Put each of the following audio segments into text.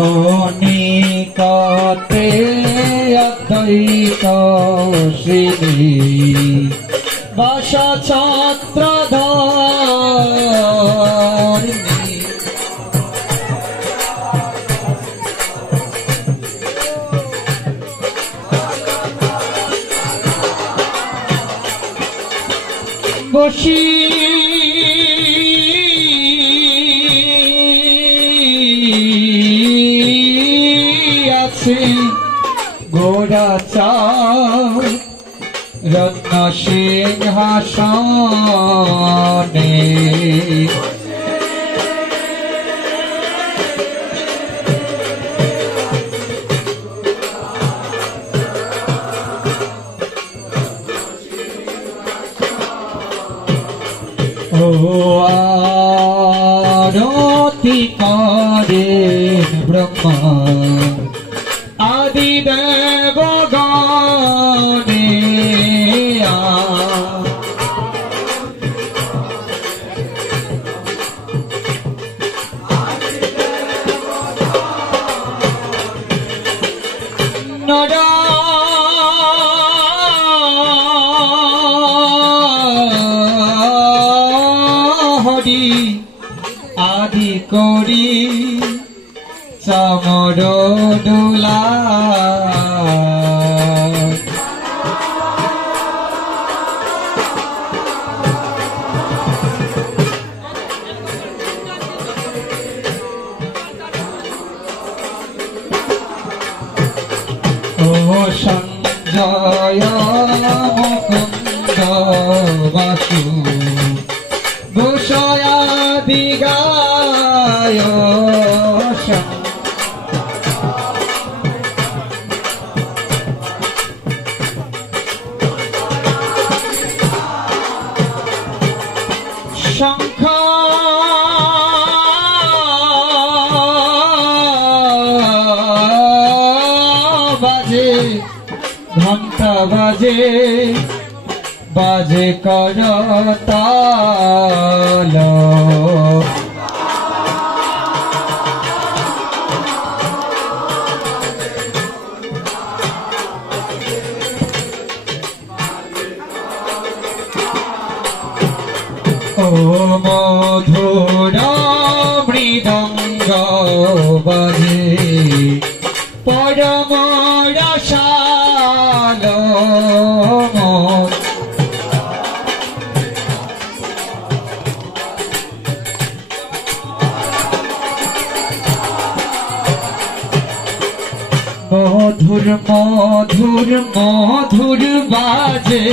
অনিকতে অদ্বৈত শ্রী বাসা ছত্রধর বসি আছে গোরা চাও রত্ন সিংহাসনে ও আরতি করেন ব্রহ্মা আদি দেবগণে নরা আদি করি চামর দোলা ও সঞ্জয় মুকুন্দ বাসু গোসায়াদি গায় শঙ্খ বাজে ঘণ্টা বাজে বাজে করতাল ও মধুর মৃদঙ্গ বাজে পরম রসাল মধুর মধুর মধুর বাজে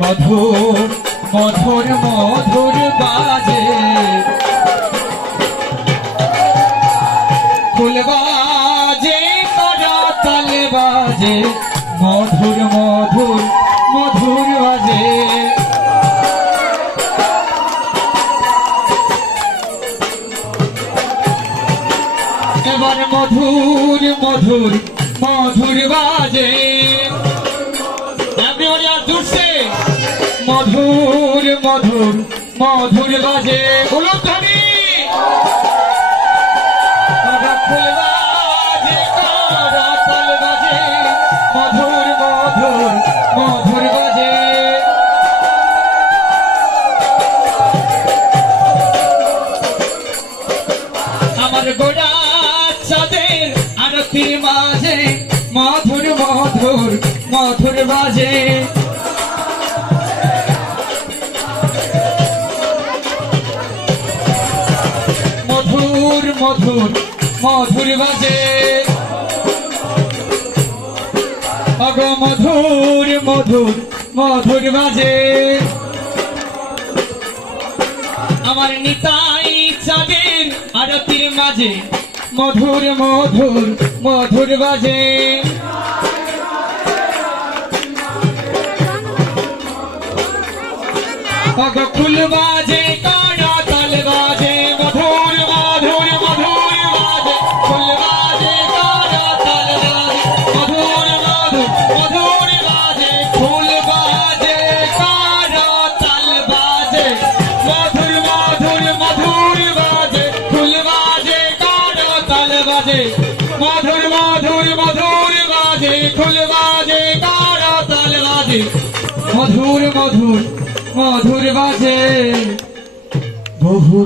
মধুর মধুর মধুর বাজে ফুল বাজে করতাল বাজে মধুর মধুর মধুর বাজে এবার মধুর মধুর মধুর বাজে everybody are জুড়ছে মধুর মধুর মধুর বাজে বলো ধনী ফুল বাজে করতাল বাজে মধুর মধুর মধুর বাজে আমার গোড়া চাঁদের আরতির মাঝে মধুর মধুর মধুর বাজে মধুর মধুর মধুর বাজে অগ মধুর মধুর মধুর বাজে আমার নিতাই চাঁদের আরতির মাঝে মধুর মধুর মধুর বাজে অগ ফুল বাজে করতাল বাজে মধুর মধুর মধুর বাজে ফুল বাজে করতাল বাজে মধুর মধুর মধুর বাজে ফুল বাজে করতাল বাজে মধুর মধুর মধুর বাজে মধুর মধুর মধুর বাজে খুল বাজে করতাল বাজে মধুর মধুর মধুর বাজে বহু